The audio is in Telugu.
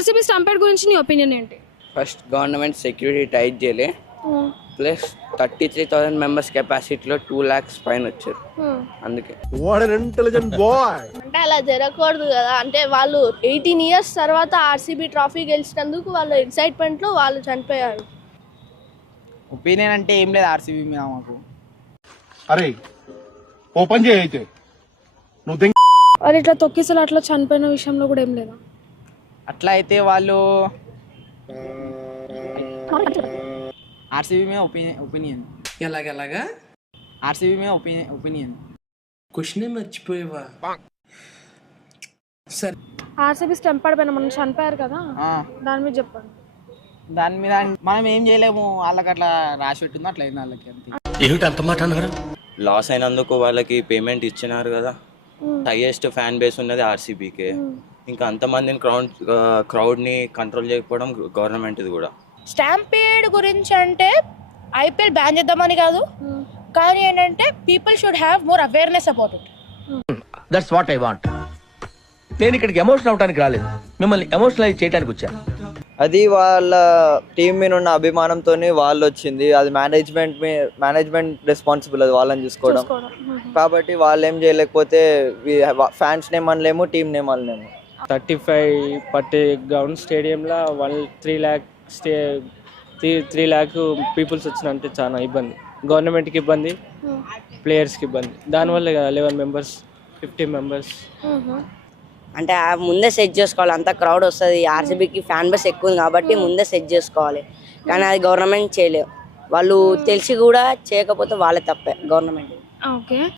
ఆర్సీబీ స్టంపేడ్ గురించి నీ ఒపీనియన్ ఏంటి? ఫస్ట్ గవర్నమెంట్ సెక్యూరిటీ టైట్ చేయలే, ప్లస్ 33,000 మెంబర్స్ కెపాసిటీలో 2 lakhs పైన వచ్చారు. అందుకే అంటే అలా జరగకూడదు కదా. అంటే వాళ్ళు 18 years తర్వాత ఆర్సీబీ ట్రాఫీ గెలిచినందుకు వాళ్ళు ఎక్సైట్మెంట్ లో వాళ్ళు చనిపోయారు. ఒపీనియన్ అంటే ఏం లేదు ఆర్సీబీ మీద మాకు. అరే ఓపెన్ చేయైతే నువ్వు వాళ్ళు ఇట్లా తొక్కిసలు అట్లా చనిపోయిన విషయంలో కూడా ఏం లేదా? అట్లా అయితే వాళ్ళు ఆర్సీబీ మీద ఒపీనియన్ ఎలాగెలాగా ఆర్సీబీ మీద ఒపీనియన్ క్వశ్చన్ మర్చిపోయేవా? సరే, ఆర్సీబీ స్టంపేడ్ పైన మనం చనిపోయారు కదా, దాని మీద చెప్పండి. దాని మీద మనం ఏం చేయలేము, వాళ్ళకి అట్లా రాసి పెట్టిందో అట్లా అయింది వాళ్ళకి, అంతే. ఏమిటి అంత మాట అన్నారు? లాస్ అయినందుకు వాళ్ళకి పేమెంట్ ఇచ్చినారు కదా. హైయెస్ట్ ఫ్యాన్ బేస్ ఉన్నది ఆర్సీబీకే. ఇంకా అంతమందిని క్రౌడ్ని కంట్రోల్ చేయకపోవడం గవర్నమెంట్ది కూడా. స్టాంపేడ్ గురించి అంటే ఐపీఎల్ బ్యాన్ చేద్దామని కాదు, కానీ ఏంటంటే people should have more awareness about it. That's what I want. నేను ఇక్కడికి ఎమోషనల్ అవడానికి రాలేదు, మిమ్మల్ని ఎమోషనలైజ్ చేయడానికి వచ్చాను. అది వాళ్ళ టీం మీద ఉన్న అభిమానంతో వాళ్ళు వచ్చింది. అది మేనేజ్మెంట్ రెస్పాన్సిబుల్, అది వాళ్ళని చూసుకోవడం. కాబట్టి వాళ్ళు ఏం చేయలేకపోతే ఫ్యాన్స్ నేమ్ అనలేము, టీం నేమ్ అనలేము. 35 పట్టే గ్రౌండ్ స్టేడియంలో 3 lakh పీపుల్స్ వచ్చినంటే చాలా ఇబ్బంది. గవర్నమెంట్కి ఇబ్బంది, ప్లేయర్స్కి ఇబ్బంది. దానివల్ల 11 members 15 members అంటే ముందే సెట్ చేసుకోవాలి. అంత క్రౌడ్ వస్తుంది, ఆర్సీబీకి ఫ్యాన్ బేస్ ఎక్కువ ఉంది కాబట్టి ముందే సెట్ చేసుకోవాలి. కానీ అది గవర్నమెంట్ చేయలేవు. వాళ్ళు తెలిసి కూడా చేయకపోతే వాళ్ళే తప్పే, గవర్నమెంట్. ఓకే.